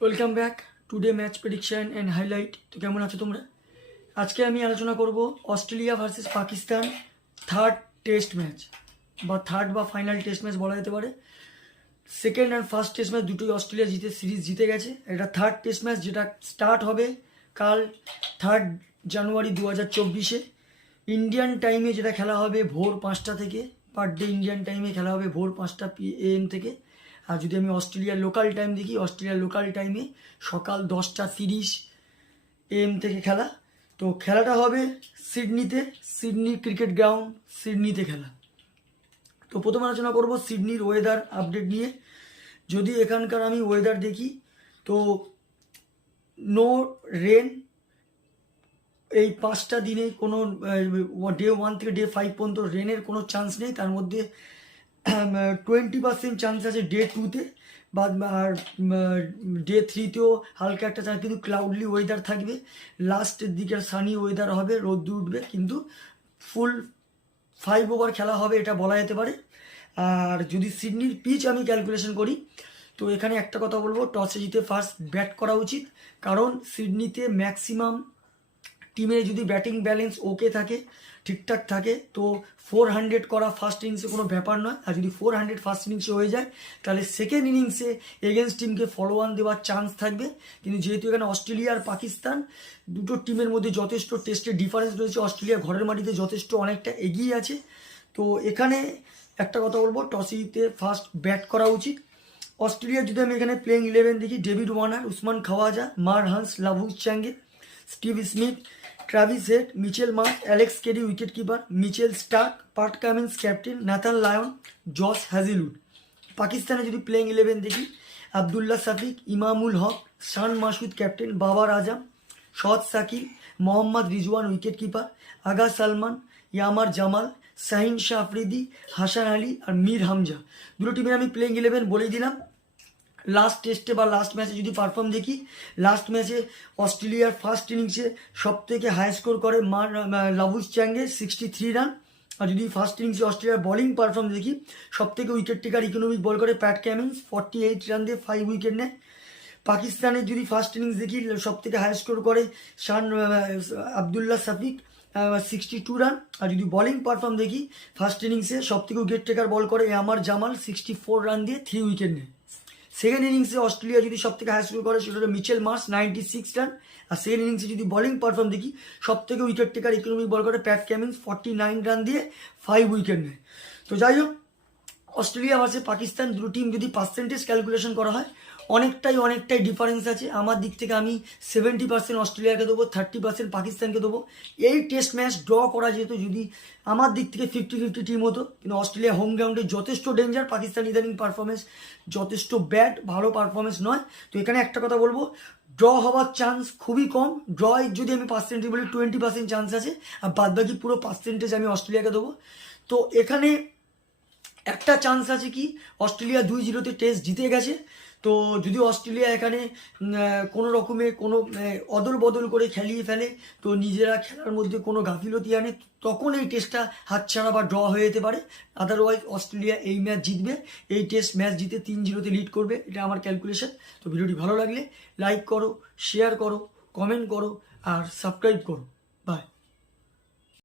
Welcome back today match prediction and highlight. তো কেমন আছো তোমরা? আজকে আমি আলোচনা করব Australia versus Pakistan third test match বা থার্ড বা ফাইনাল টেস্ট ম্যাচ বলা যেতে পারে। Second and first test match দুটোই অস্ট্রেলিয়া সিরিজ জিতে গেছে। এটা থার্ড টেস্ট ম্যাচ যেটা স্টার্ট হবে কাল 3 জানুয়ারি 2024 ইন্ডিয়ান টাইমে, যেটা খেলা হবে ভোর 5টা থেকে। পার ডে ইন্ডিয়ান টাইমে খেলা হবে ভোর 5টা PM থেকে। আর যদি আমি অস্ট্রেলিয়ার লোকাল টাইম দেখি, অস্ট্রেলিয়ার লোকাল টাইমে সকাল 10টা 30 AM থেকে খেলা। তো খেলাটা হবে সিডনিতে, সিডনি ক্রিকেট গ্রাউন্ড, সিডনিতে খেলা। তো প্রথমে আলোচনা করব সিডনির ওয়েদার আপডেট নিয়ে। যদি এখানকার আমি ওয়েদার দেখি তো নো রেন, এই 5টা দিনে কোনো ডে 1 থেকে ডে 5 পর্যন্ত রেনের কোনো চান্স নেই। তার মধ্যে 20% চান্স আছে ডে 2তে, বা আর ডে 3তেও হালকা একটা চান্স, কিন্তু ক্লাউডলি ওয়েদার থাকবে। লাস্টের দিকে সানি ওয়েদার হবে, রোদ্দুর উঠবে, কিন্তু ফুল 5 ওভার খেলা হবে এটা বলা যেতে পারে। আর যদি সিডনির পিচ আমি ক্যালকুলেশন করি তো এখানে একটা কথা বলবো, টসে জিতে ফার্স্ট ব্যাট করা উচিত। কারণ সিডনিতে ম্যাক্সিমাম টিমের যদি ব্যাটিং ব্যালেন্স ওকে থাকে, ঠিকঠাক থাকে, তো 400 করা ফার্স্ট ইনিংসে কোনো ব্যাপার নয়। আর যদি 400 ফার্স্ট ইনিংসে হয়ে যায় তাহলে সেকেন্ড ইনিংসে এগেনস্ট টিমকে ফলো অন দেওয়ার চান্স থাকবে। কিন্তু যেহেতু এখানে অস্ট্রেলিয়া আর পাকিস্তান দুটো টিমের মধ্যে যথেষ্ট টেস্টের ডিফারেন্স রয়েছে, অস্ট্রেলিয়া ঘরের মাটিতে যথেষ্ট অনেকটা এগিয়ে আছে। তো এখানে একটা কথা বলবো, টসে জিতে ফার্স্ট ব্যাট করা উচিত অস্ট্রেলিয়ার। যদি আমি এখানে প্লেইং 11 দেখি, David Warner, Usman Khawaja, Marnus, লাভুস চ্যাঙ্গে, Steve Smith, Travis Head, Mitchell Marsh, Alex Carey wicket keeper, Mitchell Starc, Pat Cummins captain, Nathan Lyon, Josh Hazlewood. পাকিস্তানে যদি প্লেইং 11 দেখি, আবদুল্লাহ সাফিক, ইমামুল হক, শান মাসুদ ক্যাপ্টেন, বাবার আজম, শহদ সাকিব, মোহাম্মদ রিজওয়ান উইকেট কিপার, আগা সালমান, ইয়ামার জামাল, শাহিন শাহ আফ্রিদি, হাসান আলী আর মীর হামজা। দুটো টিমের আমি প্লেইং 11 বলেই দিলাম। লাস্ট টেস্টে বা লাস্ট ম্যাচে যদি পারফর্ম দেখি, লাস্ট ম্যাচে অস্ট্রেলিয়ার ফার্স্ট ইনিংসে সব থেকে হাই স্কোর করে লাভুস চ্যাঙ্গে 63 রান। আর যদি ফার্স্ট ইনিংসে অস্ট্রেলিয়ার বলিং পারফর্ম দেখি, সব থেকে উইকেট টেকার ইকোনমিক বল করে প্যাট কামিন্স, 48 রান দিয়ে 5 উইকেট নেয়। পাকিস্তানের যদি ফার্স্ট ইনিংস দেখি, সব থেকে হাই স্কোর করে আবদুল্লাহ সাফিক, 62 রান। আর যদি বলিং পারফর্ম দেখি, ফার্স্ট ইনিংসে সব থেকে উইকেট টেকার বল করে ইয়ামার জামাল, 64 রান দিয়ে 3 উইকেট নেয়। সেকেন্ড ইনিংসে অস্ট্রেলিয়া যদি সব থেকে হাই স্কোর করে সেটা হলো মিচেল মার্শ, 96 রান। আর সেকেন্ড ইনিংসে যদি বলিং পারফর্ম দেখি, সব থেকে উইকেট টেকার ইকোনমিক বল করে প্যাট কামিন্স, 49 রান দিয়ে 5 উইকেট নেয়। তো যাই হোক, অস্ট্রেলিয়া ভার্সেস পাকিস্তান দুটো টিম যদি পার্সেন্টেজ ক্যালকুলেশন করা হয়, অনেকটাই ডিফারেন্স আছে। আমার দিক থেকে আমি 70% অস্ট্রেলিয়াকে দেবো, 30% পাকিস্তানকে দেবো। এই টেস্ট ম্যাচ ড্র করা যেত যদি আমার দিক থেকে 50-50 টিম হতো, কিন্তু অস্ট্রেলিয়া হোম গ্রাউন্ডে যথেষ্ট ডেঞ্জার, পাকিস্তান ইদানিং পারফরমেন্স যথেষ্ট ব্যাড, ভালো পারফরমেন্স নয়। তো এখানে একটা কথা বলবো, ড্র হওয়ার চান্স খুবই কম। ড্র যদি আমি পার্সেন্টেজ বলি 20% চান্স আছে, আর বাদবাকি পুরো পার্সেন্টেজ আমি অস্ট্রেলিয়াকে দেবো। তো এখানে একটা চান্স আছে কি, অস্ট্রেলিয়া 2-0 টেস্ট জিতে গেছে। তো যদি অস্ট্রেলিয়া এখানে কোনো রকমে কোনো অদল বদল করে খেলিয়ে ফেলে, তো নিজেরা খেলার মধ্যে কোনো গাফিলতি আনে, তখন এই টেস্টটা হাতছাড়া বা ড্র হয়ে যেতে পারে। আদারওয়াইজ অস্ট্রেলিয়া এই ম্যাচ জিতবে, এই টেস্ট ম্যাচ জিতে 3-0 লিড করবে, এটা আমার ক্যালকুলেশন। তো ভিডিওটি ভালো লাগলে লাইক করো, শেয়ার করো, কমেন্ট করো আর সাবস্ক্রাইব করো। বাই।